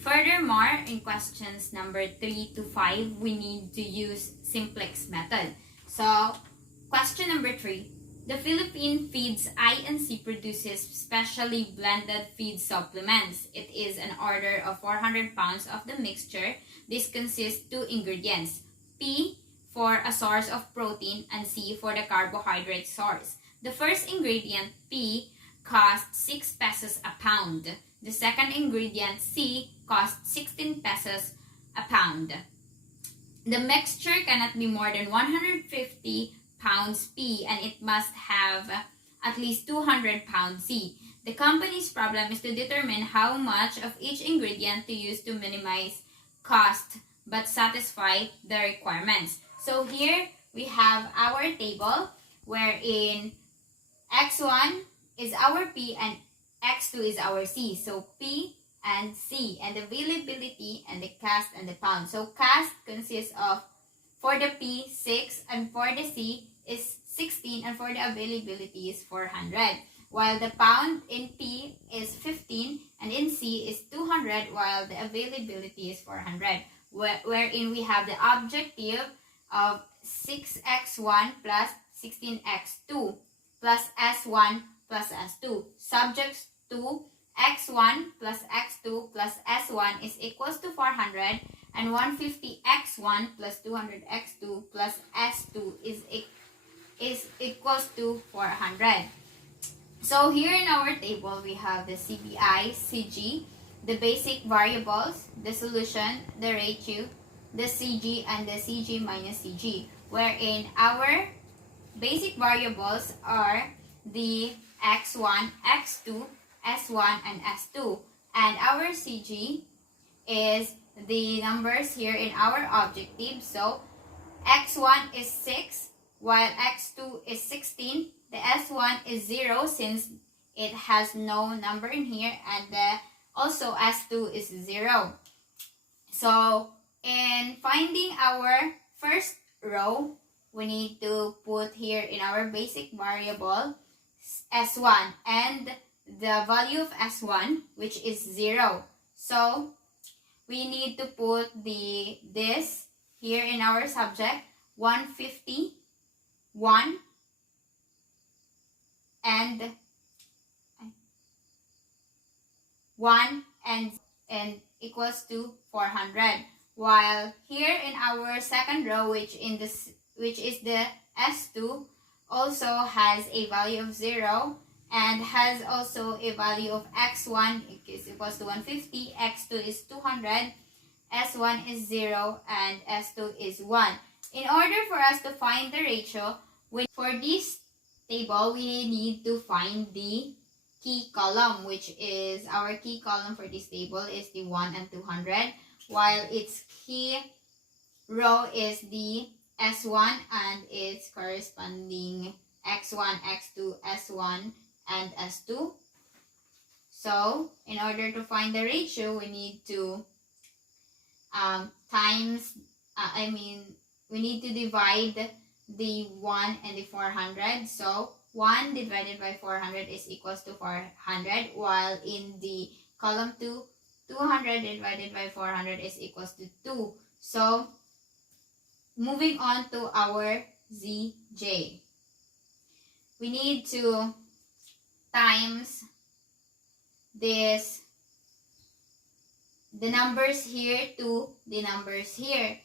Furthermore, in questions number 3 to 5, we need to use simplex method. So, question number 3. The Philippine Feeds Inc. produces specially blended feed supplements. It is an order of 400 pounds of the mixture. This consists 2 ingredients, P for a source of protein and C for the carbohydrate source. The first ingredient, P, costs 6 pesos a pound. The second ingredient, C, costs 16 pesos a pound. The mixture cannot be more than 150 pounds P and it must have at least 200 pounds C. The company's problem is to determine how much of each ingredient to use to minimize cost but satisfy the requirements. So here we have our table wherein X1 is our P and X2 is our C. So P and C, and the availability and the cast and the pound. So cast consists of, for the P, 6, and for the C is 16, and for the availability is 400. While the pound in P is 15 and in C is 200, while the availability is 400. Wherein we have the objective of 6x1 plus 16x2 plus s1 plus s2. Subjects to x1 plus x2 plus s1 is equals to 400, and 150x1 plus 200x2 plus s2 is equals to 400. So here in our table, we have the CBI, CG, the basic variables, the solution, the ratio, the CG, and the CG minus CG, wherein our basic variables are the x1, x2, S1, and S2. And our CG is the numbers here in our objective. So, X1 is 6, while X2 is 16. The S1 is 0 since it has no number in here. And also S2 is 0. So, in finding our first row, we need to put here in our basic variable S1 and the value of S1, which is 0. So, we need to put this here in our subject, 151 and 1 and equals to 400. While here in our second row, which is the S2, also has a value of 0 and has also a value of x1 is equals to 150, x2 is 200, s1 is 0, and s2 is 1. In order for us to find the ratio, for this table, we need to find the key column, which is our key column for this table is the 1 and 200, while its key row is the S1 and its corresponding X1, X2, S1, and S2. So, in order to find the ratio, we need to we need to divide the 1 and the 400. So, 1 divided by 400 is equals to 400, while in the column 2, 200 divided by 400 is equals to 2. So, moving on to our ZJ. We need to times the numbers here to the numbers here.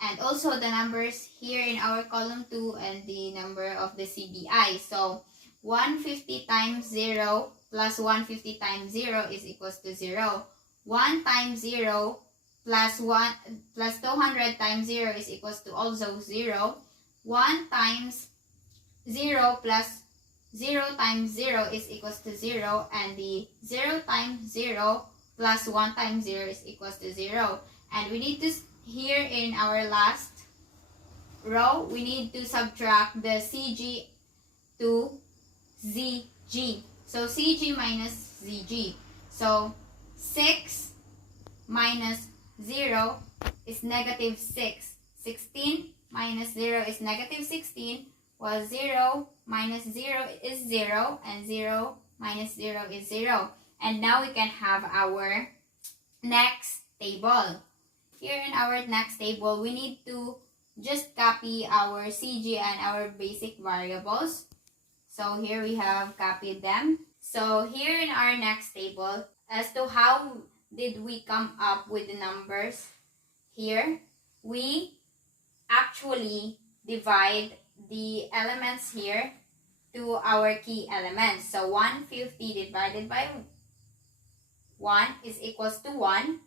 And also the numbers here in our column 2 and the number of the CBI. So, 150 times 0 plus 150 times 0 is equals to 0. 1 times 0 plus 200 times 0 is equals to also 0. 1 times 0 plus 0 times 0 is equals to 0. And the 0 times 0 plus 1 times 0 is equals to 0. And we need to, here in our last row, we need to subtract the CG to ZG. So, CG minus ZG. So, 6 minus 0 is negative 6. 16 minus 0 is negative 16, while 0 minus 0 is 0, and 0 minus 0 is 0. And now we can have our next table. Here in our next table, we need to just copy our CG and our basic variables. So here we have copied them. So here in our next table, as to how did we come up with the numbers here, we actually divide the elements here to our key elements. So 150 divided by 1 is equals to 1,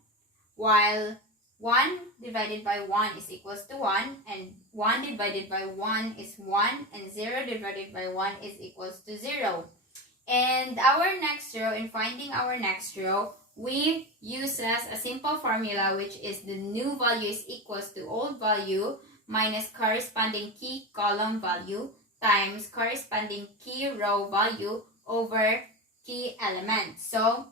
while 1 divided by 1 is equals to 1, and 1 divided by 1 is 1, and 0 divided by 1 is equals to 0. And our next row, in finding our next row, we use a simple formula, which is the new value is equals to old value minus corresponding key column value times corresponding key row value over key element. So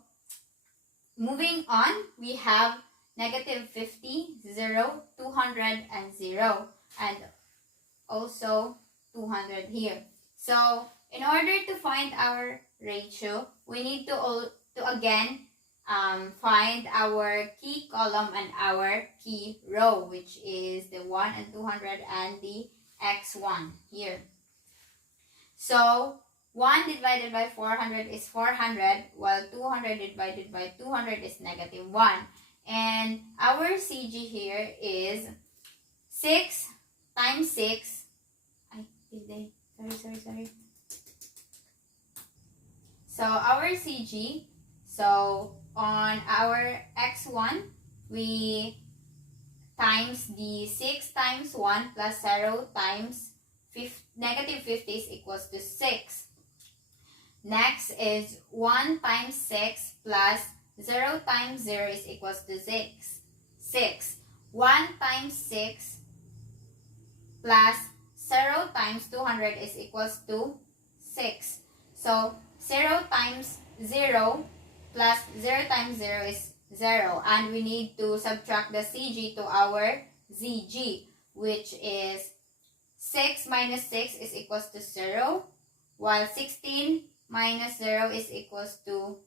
moving on, we have negative 50, 0, 200, and 0, and also 200 here. So in order to find our ratio, we need to again find our key column and our key row, which is the 1 and 200 and the x1 here. So 1 divided by 400 is 400, while 200 divided by 200 is negative 1. And our CG here is 6 times 6. Sorry. So our CG, so on our x1, we times the 6 times 1 plus 0 times negative 50 is equals to 6. Next is 1 times 6 plus 0 times 0 is equals to 6. 1 times 6 plus 0 times 200 is equals to 6. So 0 times 0 plus 0 times 0 is 0. And we need to subtract the CG to our ZG, which is 6 minus 6 is equals to 0, while 16 minus 0 is equals to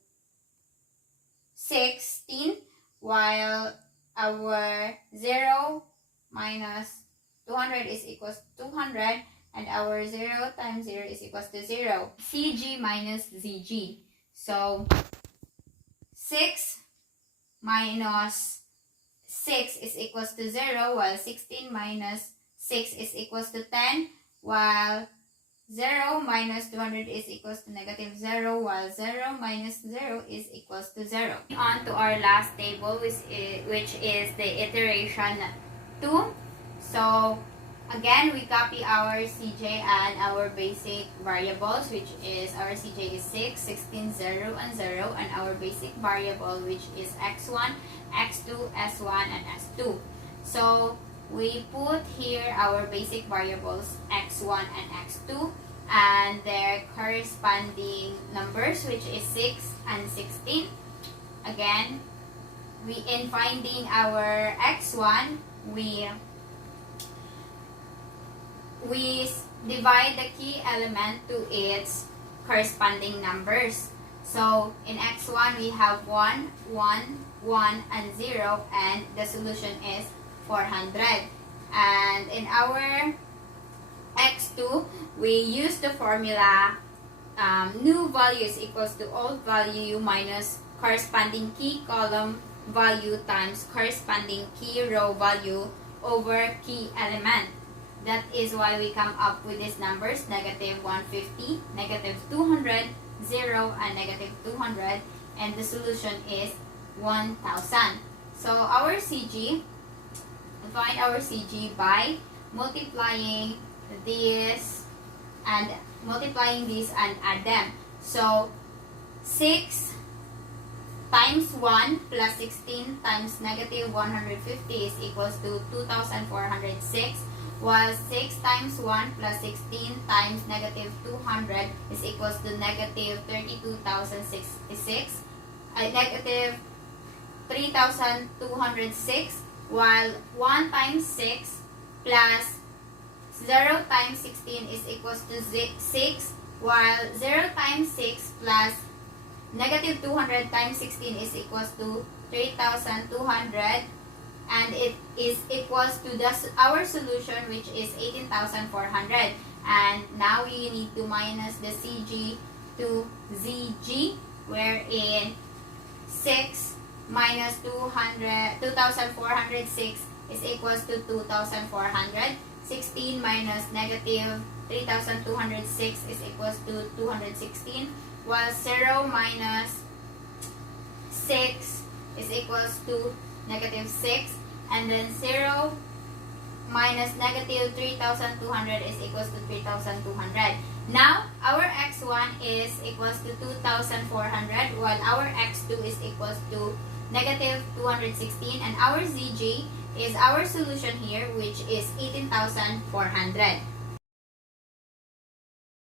16, while our 0 minus 200 is equals to 200, and our 0 times 0 is equals to 0. CG minus ZG. So 6 minus 6 is equals to 0, while 16 minus 6 is equals to 10, while 0 minus 200 is equals to negative 0, while 0 minus 0 is equals to 0. On to our last table, which is the iteration 2. So again, we copy our CJ and our basic variables, which is our CJ is 6, 16, 0, and 0, and our basic variable, which is x1, x2, s1, and s2. So we put here our basic variables x1 and x2 and their corresponding numbers, which is 6 and 16. Again, in finding our x1, we divide the key element to its corresponding numbers. So in x1 we have 1, 1, 1, and 0, and the solution is 400. And in our x2, we use the formula new value is equals to old value minus corresponding key column value times corresponding key row value over key element. That is why we come up with these numbers, negative 150, negative 200, 0, and negative 200, and the solution is 1000. So our CG, find our CG by multiplying this and add them. So 6 times 1 plus 16 times negative 150 is equals to 2406, while 6 times 1 plus 16 times negative 200 is equals to negative 32,066, negative 3,206, while 1 times 6 plus 0 times 16 is equals to 6, while 0 times 6 plus negative 200 times 16 is equals to 3,200, and it is equals to our solution, which is 18,400. And now you need to minus the CG to ZG, wherein 6 minus 2,406 is equals to 2,400. 16 minus negative 3,206 is equals to 216, while 0 minus 6 is equals to negative 6, and then 0 minus negative 3,200 is equals to 3,200. Now, our x1 is equals to 2,400, while our x2 is equals to negative 216, and our ZG is our solution here, which is 18,400.